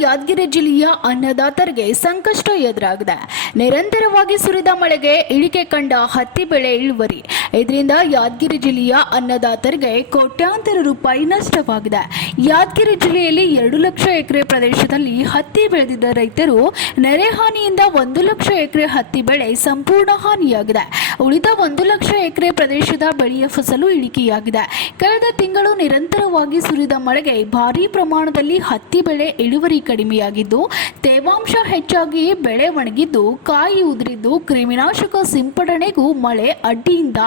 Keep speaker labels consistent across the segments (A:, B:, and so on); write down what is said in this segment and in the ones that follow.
A: ಯಾದಗಿರಿ ಜಿಲ್ಲೆಯ ಅನ್ನದಾತರಿಗೆ ಸಂಕಷ್ಟ ಎದುರಾಗಿದೆ. ನಿರಂತರವಾಗಿ ಸುರಿದ ಮಳೆಗೆ ಇಳಿಕೆ ಕಂಡ ಹತ್ತಿ ಬೆಳೆ ಇಳುವರಿ. ಇದರಿಂದ ಯಾದಗಿರಿ ಜಿಲ್ಲೆಯ ಅನ್ನದಾತರಿಗೆ ಕೋಟ್ಯಾಂತರ ರೂಪಾಯಿ ನಷ್ಟವಾಗಿದೆ. ಯಾದಗಿರಿ ಜಿಲ್ಲೆಯಲ್ಲಿ ಎರಡು ಲಕ್ಷ ಎಕರೆ ಪ್ರದೇಶದಲ್ಲಿ ಹತ್ತಿ ಬೆಳೆದಿದ್ದ ರೈತರು ನೆರೆ ಹಾನಿಯಿಂದ ಒಂದು ಲಕ್ಷ ಎಕರೆ ಹತ್ತಿ ಬೆಳೆ ಸಂಪೂರ್ಣ ಹಾನಿಯಾಗಿದೆ. ಉಳಿದ ಒಂದು ಲಕ್ಷ ಎಕರೆ ಪ್ರದೇಶದ ಬೆಳೆಯ ಫಸಲು ಇಳಿಕೆಯಾಗಿದೆ. ಕಳೆದ ತಿಂಗಳು ನಿರಂತರವಾಗಿ ಸುರಿದ ಮಳೆಗೆ ಭಾರೀ ಪ್ರಮಾಣದಲ್ಲಿ ಹತ್ತಿ ಬೆಳೆ ಇಳುವರಿ ಕಡಿಮೆಯಾಗಿದ್ದು, ತೇವಾಂಶ ಹೆಚ್ಚಾಗಿ ಬೆಳೆ ಒಣಗಿದ್ದು, ಕಾಯಿ ಉದುರಿದ್ದು, ಕ್ರಿಮಿನಾಶಕ ಸಿಂಪಡಣೆಗೂ ಮಳೆ ಅಡ್ಡಿಯಿಂದ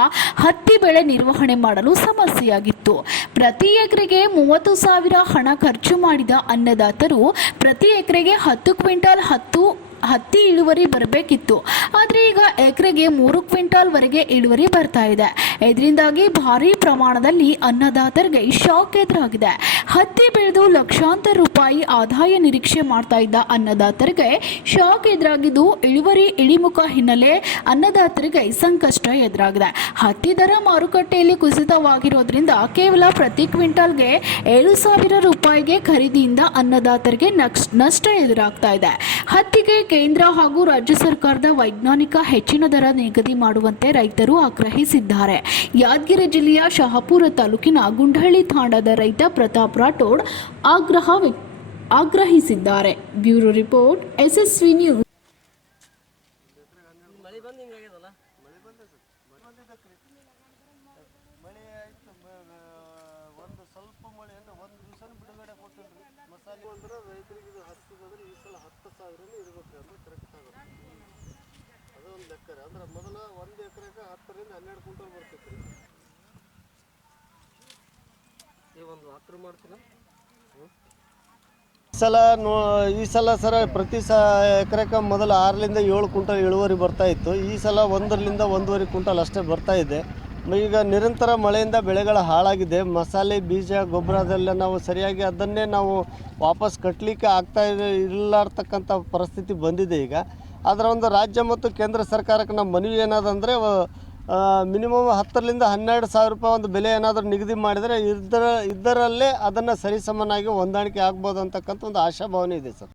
A: ಹತ್ತಿ ಬೆಳೆ ನಿರ್ವಹಣೆ ಮಾಡಲು ಸಮಸ್ಯೆಯಾಗಿತ್ತು. ಪ್ರತಿ ಎಕರೆಗೆ ಮೂವತ್ತು ಸಾವಿರ ಹಣ ಖರ್ಚು ಮಾಡಿದ ಅನ್ನದಾತರು ಪ್ರತಿ ಎಕರೆಗೆ ಹತ್ತು ಕ್ವಿಂಟಾಲ್ ಹತ್ತು ಹತ್ತಿ ಇಳುವರಿ ಬರಬೇಕಿತ್ತು. ಆದರೆ ಈಗ ಎಕರೆಗೆ ಮೂರು ಕ್ವಿಂಟಾಲ್ ವರೆಗೆ ಇಳುವರಿ ಬರ್ತಾ ಇದೆ. ಇದರಿಂದಾಗಿ ಭಾರಿ ಪ್ರಮಾಣದಲ್ಲಿ ಅನ್ನದಾತರಿಗೆ ಶಾಕ್ ಎದುರಾಗಿದೆ. ಹತ್ತಿ ಬೆಳೆದು ಲಕ್ಷಾಂತರ ರೂಪಾಯಿ ಆದಾಯ ನಿರೀಕ್ಷೆ ಮಾಡ್ತಾ ಇದ್ದ ಅನ್ನದಾತರಿಗೆ ಶಾಕ್ ಎದುರಾಗಿದ್ದು ಇಳುವರಿ ಇಳಿಮುಖ ಹಿನ್ನೆಲೆ ಅನ್ನದಾತರಿಗೆ ಸಂಕಷ್ಟ ಎದುರಾಗಿದೆ. ಹತ್ತಿ ದರ ಮಾರುಕಟ್ಟೆಯಲ್ಲಿ ಕುಸಿತವಾಗಿರೋದ್ರಿಂದ ಕೇವಲ ಪ್ರತಿ ಕ್ವಿಂಟಾಲ್ಗೆ ಏಳು ಸಾವಿರ ರೂಪಾಯಿಗೆ ಖರೀದಿಯಿಂದ ಅನ್ನದಾತರಿಗೆ ನಷ್ಟ ಎದುರಾಗ್ತಾ ಇದೆ. ಹತ್ತಿಗೆ ಕೇಂದ್ರ ಹಾಗೂ ರಾಜ್ಯ ಸರ್ಕಾರದ ವೈಜ್ಞಾನಿಕ ಹೆಚ್ಚಿನ ದರ ನಿಗದಿ ಮಾಡುವಂತೆ ರೈತರು ಆಗ್ರಹಿಸಿದ್ದಾರೆ. ಯಾದಗಿರಿ ಜಿಲ್ಲೆಯ ಶಹಾಪುರ ತಾಲೂಕಿನ ಗುಂಡಹಳ್ಳಿ ತಾಂಡದ ರೈತ ಪ್ರತಾಪ್ ರಾಠೋಡ್ ಆಗ್ರಹ ವ್ಯಕ್ತ- ಆಗ್ರಹಿಸಿದ್ದಾರೆ. Bureau report SSV news.
B: ಮಳೆ ಬಂದು ಹಿಂಗಾಗ್ಯದಲ್ಲ
C: ಮಳೆ ಆಯ್ತು ಒಂದು ಸ್ವಲ್ಪ ಮಳೆ ಅಂದ್ರೆ ಒಂದು ದಿವಸ ಬಿಡುಗಡೆ ಕೊಟ್ಟಿಲ್ರಿ ಮಸಾಲೆ ಅಂದ್ರೆ ರೈತರಿಗೆ ಇದು ಹತ್ತಿ ಬಂದ್ರೆ ಈ ಸಲ ಅದು ಒಂದು ಲೆಕ್ಕ ರೀ ಅಂದ್ರೆ ಮೊದಲ ಒಂದು ಎಕರೆಗೆ ಹತ್ತರಿಂದ ಹನ್ನೆರಡು ಕ್ವಿಂಟಲ್ ಬರ್ತೈತೆ ರೀ
B: ಈ ಒಂದು ಹತ್ರ ಮಾಡ್ತೀನ
C: ಈ ಸಲ ನೋ ಈ ಸಲ ಸರ ಪ್ರತಿ ಸ ಎಕರೆಕ ಮೊದಲು ಆರರಿಂದ ಏಳು ಕ್ವಿಂಟಲ್ ಇಳುವರಿ ಬರ್ತಾ ಇತ್ತು. ಈ ಸಲ ಒಂದರಿಂದ ಒಂದೂವರೆ ಕ್ವಿಂಟಲ್ ಅಷ್ಟೇ ಬರ್ತಾ ಇದೆ. ಈಗ ನಿರಂತರ ಮಳೆಯಿಂದ ಬೆಳೆಗಳು ಹಾಳಾಗಿದೆ. ಮಸಾಲೆ ಬೀಜ ಗೊಬ್ಬರದೆಲ್ಲ ನಾವು ಸರಿಯಾಗಿ ಅದನ್ನೇ ನಾವು ವಾಪಸ್ ಕಟ್ಟಲಿಕ್ಕೆ ಆಗ್ತಾ ಇರಲಾರ್ತಕ್ಕಂಥ ಪರಿಸ್ಥಿತಿ ಬಂದಿದೆ ಈಗ. ಅದರ ಒಂದು ರಾಜ್ಯ ಮತ್ತು ಕೇಂದ್ರ ಸರ್ಕಾರಕ್ಕೆ ನಮ್ಮ ಮನವಿ ಏನಾದಂದರೆ ಮಿನಿಮಮ್ ಹತ್ತರಿಂದ ಹನ್ನೆರಡು ಸಾವಿರ ರೂಪಾಯಿ ಒಂದು ಬೆಲೆ ಏನಾದರೂ ನಿಗದಿ ಮಾಡಿದರೆ ಇದರ, ಇದರಲ್ಲೇ ಅದನ್ನು ಸರಿಸಮನಾಗಿ ಹೊಂದಾಣಿಕೆ ಆಗ್ಬೋದು ಅಂತಕ್ಕಂಥ ಒಂದು ಆಶಾಭಾವನೆ ಇದೆ ಸರ್.